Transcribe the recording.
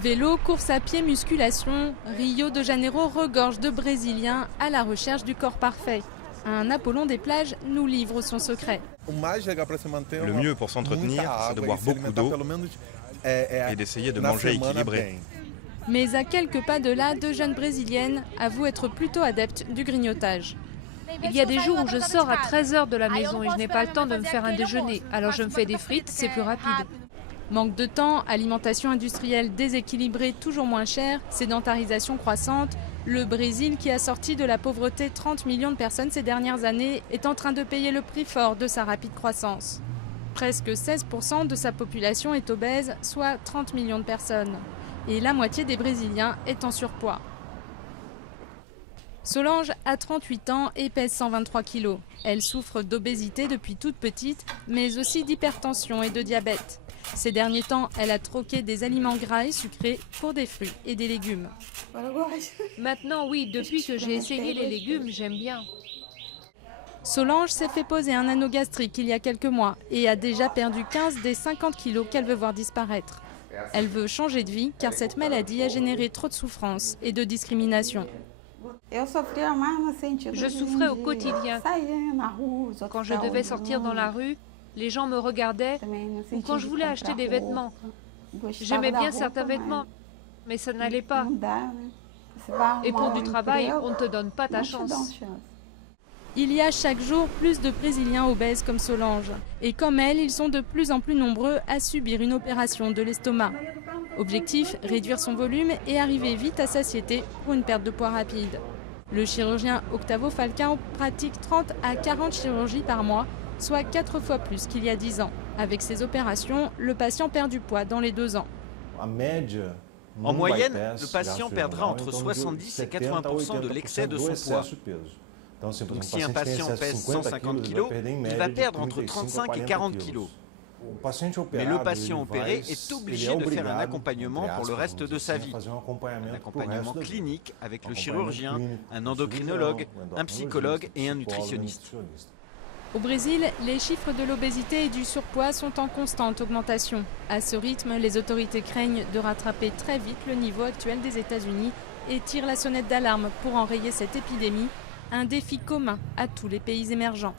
Vélo, course à pied, musculation, Rio de Janeiro regorge de Brésiliens à la recherche du corps parfait. Un Apollon des plages nous livre son secret. Le mieux pour s'entretenir, c'est de boire beaucoup d'eau et d'essayer de manger équilibré. Mais à quelques pas de là, deux jeunes Brésiliennes avouent être plutôt adeptes du grignotage. Il y a des jours où je sors à 13 h de la maison et je n'ai pas le temps de me faire un déjeuner. Alors je me fais des frites, c'est plus rapide. Manque de temps, alimentation industrielle déséquilibrée toujours moins chère, sédentarisation croissante, le Brésil, qui a sorti de la pauvreté 30 millions de personnes ces dernières années, est en train de payer le prix fort de sa rapide croissance. Presque 16% de sa population est obèse, soit 30 millions de personnes. Et la moitié des Brésiliens est en surpoids. Solange a 38 ans et pèse 123 kg. Elle souffre d'obésité depuis toute petite, mais aussi d'hypertension et de diabète. Ces derniers temps, elle a troqué des aliments gras et sucrés pour des fruits et des légumes. Maintenant, oui, depuis que j'ai essayé les légumes, j'aime bien. Solange s'est fait poser un anneau gastrique il y a quelques mois et a déjà perdu 15 des 50 kilos qu'elle veut voir disparaître. Elle veut changer de vie car cette maladie a généré trop de souffrance et de discrimination. Je souffrais au quotidien. Quand je devais sortir dans la rue, les gens me regardaient, ou quand je voulais acheter des vêtements. J'aimais bien certains vêtements, mais ça n'allait pas. Et pour du travail, on ne te donne pas ta chance. Il y a chaque jour plus de Brésiliens obèses comme Solange. Et comme elle, ils sont de plus en plus nombreux à subir une opération de l'estomac. Objectif, réduire son volume et arriver vite à satiété pour une perte de poids rapide. Le chirurgien Octavo Falcão pratique 30 à 40 chirurgies par mois, soit 4 fois plus qu'il y a 10 ans. Avec ces opérations, le patient perd du poids dans les 2 ans. En moyenne, le patient perdra entre 70 et 80% de l'excès de son poids. Donc si un patient pèse 150 kg, il va perdre entre 35 et 40 kg. Mais le patient opéré est obligé de faire un accompagnement pour le reste de sa vie. Un accompagnement clinique avec le chirurgien, un endocrinologue, un psychologue et un nutritionniste. Au Brésil, les chiffres de l'obésité et du surpoids sont en constante augmentation. À ce rythme, les autorités craignent de rattraper très vite le niveau actuel des États-Unis et tirent la sonnette d'alarme pour enrayer cette épidémie, un défi commun à tous les pays émergents.